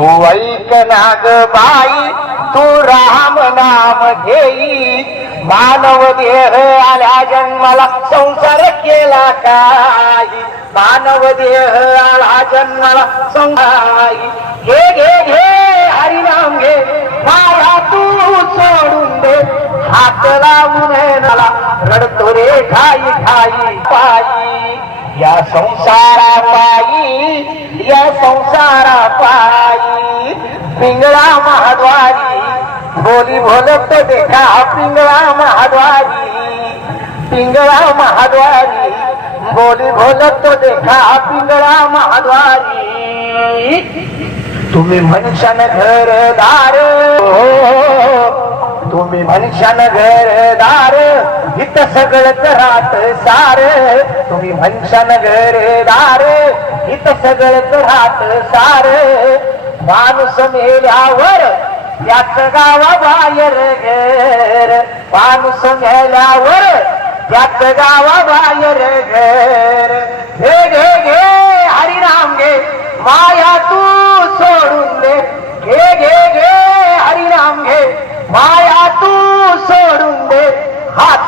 तू ऐक नाग बाई तू राम नाम घेई. मानव देह आल्या जन्माला संसार केला काही मानव देह आला जन्माला संसार. घे घे घे हरिनाम घे. माया तू सोडून दे. हात लावून नाला. रडतो रे घाई घाई पाई. या संसारा पायी या संसारा पायी पिंगळा महाद्वारी बोली बोलत देखा पिंगळा महाद्वारी पिंगळा महाद्वारी बोली बोलत देखा पिंगळा महाद्वारी. तुम्ही म्हणशान घरदार हो, हो, हो, हो तुम्ही म्हणशान घरदार हित सगळं राहत सार. तुम्ही म्हणशान घरदार हित सगळं राहत सार. माणूस मेल्यावर त्याच गावा बाहेर घर. माणूस मेल्यावर त्याच गावा बाहेर घर. घे घे घे हरिराम घे माया तू सोडून दे. घे घे घे हरिराम घे माया तू सोडून दे.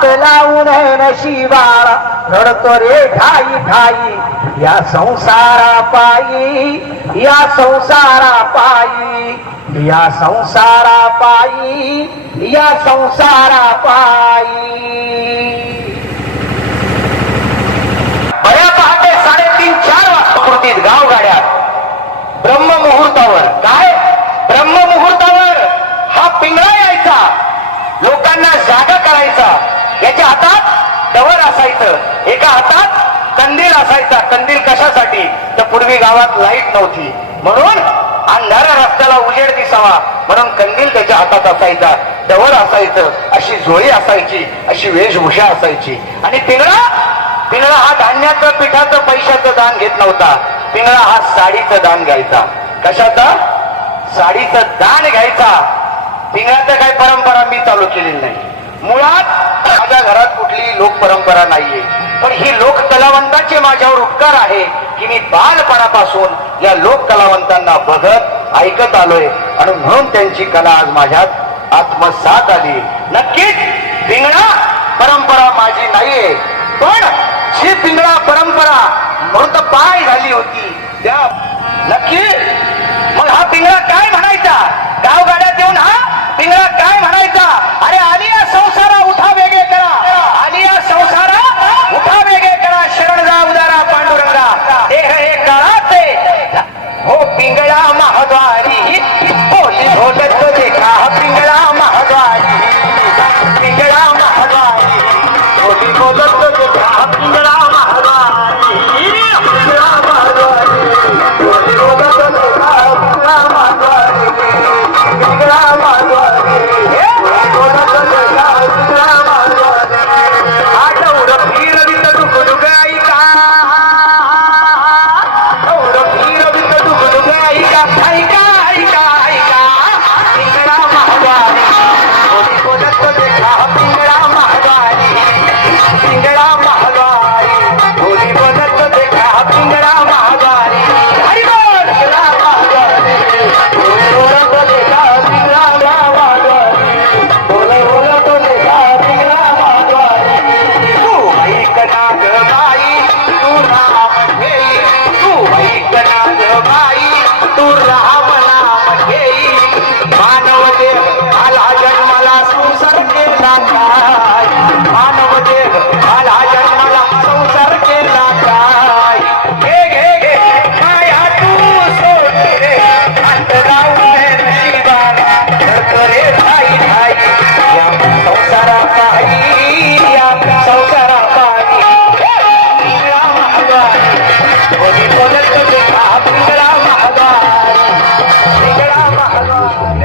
हात लावून नशिबाला रडतो रे ठाई ठाई या संसारा पायी या संसारा पायी या संसारा पायी या संसारा पायी. याच्या हातात डवर असायचं. एका हातात कंदील असायचा. कंदील कशासाठी? तर पूर्वी गावात लाइट नव्हती. म्हणून अंधारा रस्त्याला उजेड दिसावा. म्हणून कंदील त्याच्या हातात असायचा. डवर असायचं. अशी झोळी असायची. अशी वेशभूषा असायची. आणि पिंगळा? पिंगळा हा धान्याचं पिठाचं पैशाचं दान घेत नव्हता. पिंगळा हा साडीचं दान घ्यायचा. कशाचा? साडीचं दान घ्यायचा. पिंगळाचं काही परंपरा मी चालू केलेली नाही. मुळात माझ्या घरात कुठली लोक परंपरा नाहीये. पण ही लोक कलावंताचे माझ्यावर उपकार आहे की मी बालपणापासून या लोक कलावंतांना बघत ऐकत आलोय. आणि म्हणून त्यांची कला आज माझ्यात आत्मसात आली. नक्कीच पिंगळा परंपरा माझी नाहीये. पण जी पिंगळा परंपरा मृत पाय झाली होती त्या नक्की मग हा पिंगळा काय म्हणायचा गावगाड्यात येऊन हा पिंगळा काय म्हणायचा अरे आली या संसारा उठा वेगळे करा आली या संसारा उठा वेगळे करा शरण जा उदारा पांडुरंगा देह हे काळाचे हो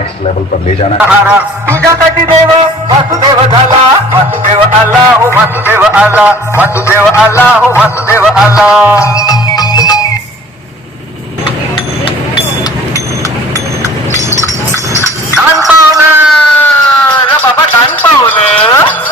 नेक्स्ट लेवल पर ले जाना वासुदेव वासुदेव आला वासुदेव वासुदेव आला कान पावलं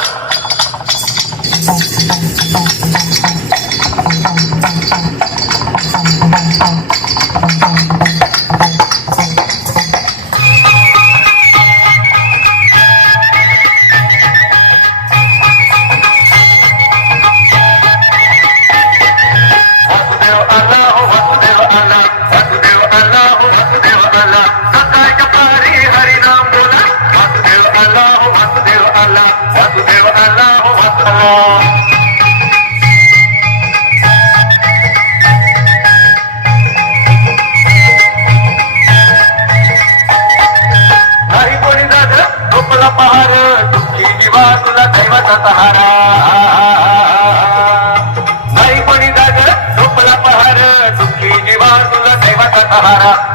তাহারা